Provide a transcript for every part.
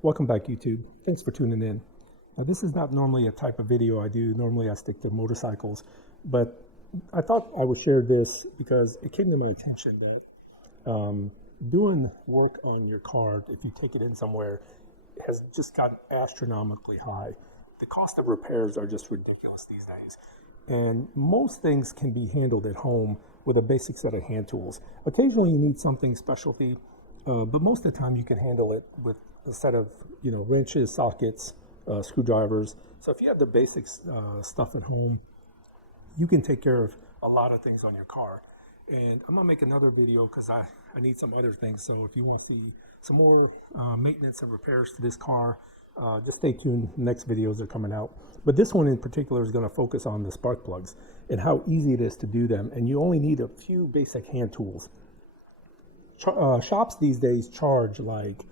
Welcome back, YouTube. Thanks for tuning in. Now, this is not normally a type of video I do. Normally I stick to motorcycles, but I thought I would share this because it came to my attention that doing work on your car, if you take it in somewhere, has just gotten astronomically high. The cost of repairs are just ridiculous these days. And most things can be handled at home with a basic set of hand tools. Occasionally you need something specialty, but most of the time you can handle it with a set of wrenches, sockets, screwdrivers. So if you have the basic stuff at home, you can take care of a lot of things on your car. And I'm gonna make another video because I need some other things. So if you want to see some more maintenance and repairs to this car, just stay tuned. Next videos are coming out. But this one in particular is gonna focus on the spark plugs and how easy it is to do them. And you only need a few basic hand tools. Shops these days charge like,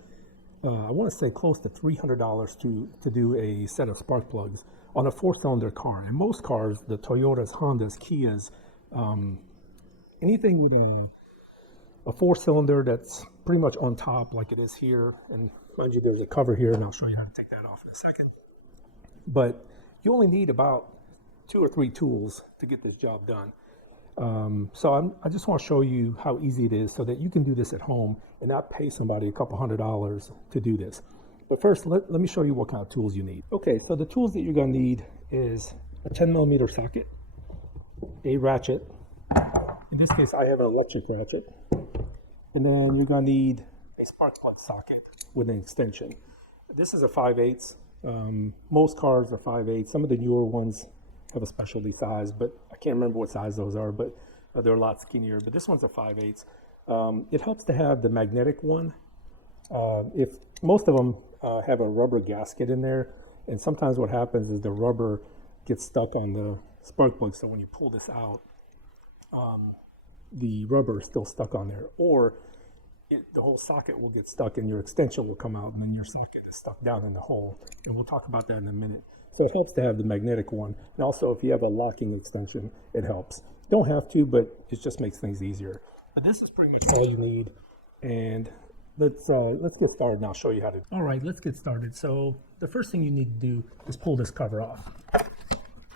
I want to say close to $300 to do a set of spark plugs on a 4-cylinder car. And most cars, the Toyotas, Hondas, Kias, anything with a 4-cylinder that's pretty much on top like it is here. And mind you, there's a cover here and I'll show you how to take that off in a second. But you only need about 2 or 3 tools to get this job done. So I just want to show you how easy it is so that you can do this at home and not pay somebody a couple $100s to do this. But first, let me show you what kind of tools you need. Okay, so the tools that you're going to need is a 10mm socket, a ratchet. In this case, I have an electric ratchet. And then you're going to need a spark plug socket with an extension. This is a 5/8. Most cars are 5/8. Some of the newer ones have a specialty size, but I can't remember what size those are, but they're a lot skinnier. But this one's a 5/8. It helps to have the magnetic one. If most of them have a rubber gasket in there, and sometimes what happens is the rubber gets stuck on the spark plug. So when you pull this out, the rubber is still stuck on there, or the whole socket will get stuck and your extension will come out and then your socket is stuck down in the hole. And we'll talk about that in a minute. So it helps to have the magnetic one. And also if you have a locking extension, it helps. Don't have to, but it just makes things easier. But this is pretty much all you need. And let's get started and I'll show you how to. All right, let's get started. So the first thing you need to do is pull this cover off.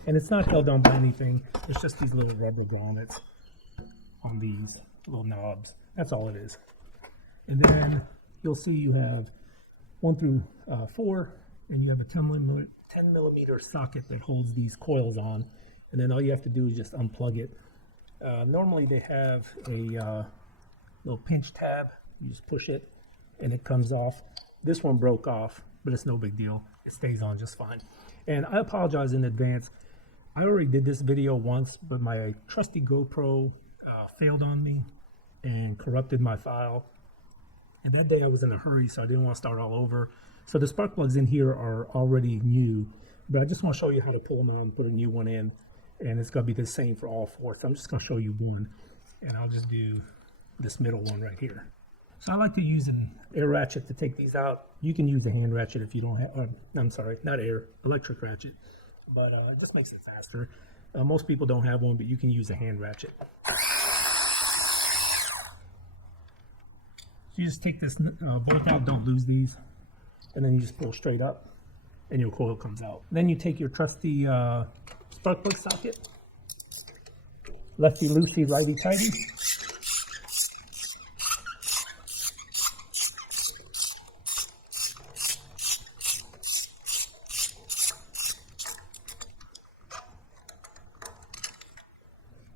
And it's not held on by anything. It's just these little rubber grommets on these little knobs. That's all it is. And then you'll see you have 1 through 4, and you have a 10mm socket that holds these coils on. And then all you have to do is just unplug it. Normally they have a little pinch tab. You just push it and it comes off. This one broke off, but it's no big deal. It stays on just fine. And I apologize in advance. I already did this video once, but my trusty GoPro failed on me and corrupted my file. And that day I was in a hurry, so I didn't want to start all over. So the spark plugs in here are already new, but I just want to show you how to pull them out and put a new one in. And it's going to be the same for all 4. So I'm just going to show you one, and I'll just do this middle one right here. So I like to use an air ratchet to take these out. You can use a hand ratchet if you don't have, I'm sorry, not air, electric ratchet, but it just makes it faster. Most people don't have one, but you can use a hand ratchet. So you just take this bolt out, don't lose these, and then you just pull straight up and your coil comes out. Then you take your trusty spark plug socket, lefty loosey, righty tighty.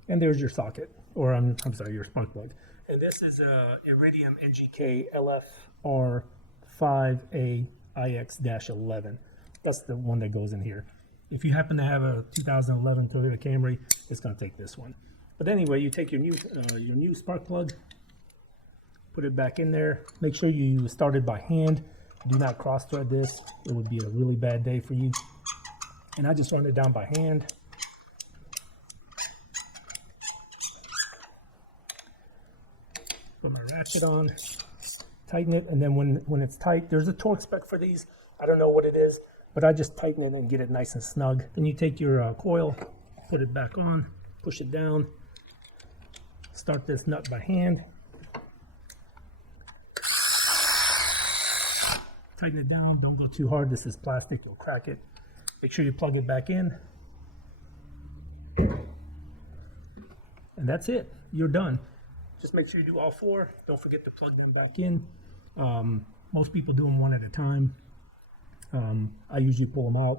And there's your socket, or I'm sorry, your spark plug. And this is a Iridium NGK LFR5AIX-11. That's the one that goes in here. If you happen to have a 2011 Toyota Camry, it's going to take this one. But anyway, you take your new spark plug, put it back in there. Make sure you start it by hand. Do not cross thread this. It would be a really bad day for you. And I just run it down by hand. Put my ratchet on, tighten it, and then when it's tight, there's a torque spec for these. I don't know what it is, but I just tighten it and get it nice and snug. Then you take your coil, put it back on, push it down, start this nut by hand, tighten it down. Don't go too hard. This is plastic, you'll crack it. Make sure you plug it back in. And that's it, you're done. Just make sure you do all four. Don't forget to plug them back in. Most people do them one at a time. I usually pull them out.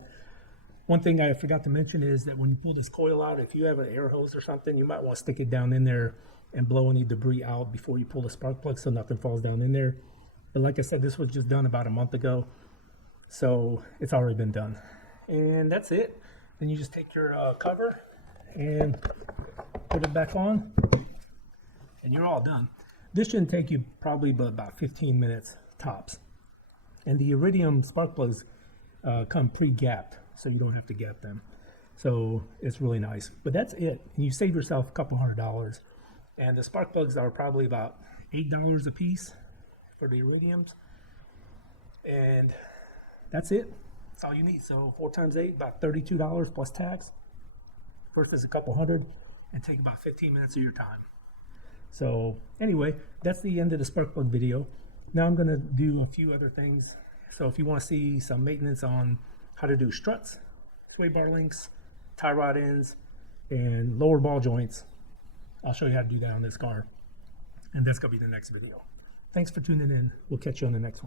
One thing I forgot to mention is that when you pull this coil out, if you have an air hose or something, you might want to stick it down in there and blow any debris out before you pull the spark plug so nothing falls down in there. But like I said, this was just done about a month ago, so it's already been done. And that's it. Then you just take your cover and put it back on, and you're all done. This shouldn't take you probably but about 15 minutes tops. And the iridium spark plugs come pre-gapped, so you don't have to gap them. So it's really nice. But that's it. And you save yourself a couple $100. And the spark plugs are probably about $8 a piece for the iridiums. And that's it. That's all you need. So 4 times 8, about $32 plus tax. First is a couple hundred, and take about 15 minutes of your time. So anyway, that's the end of the spark plug video. Now I'm going to do a few other things. So if you want to see some maintenance on how to do struts, sway bar links, tie rod ends, and lower ball joints, I'll show you how to do that on this car. And that's going to be the next video. Thanks for tuning in. We'll catch you on the next one.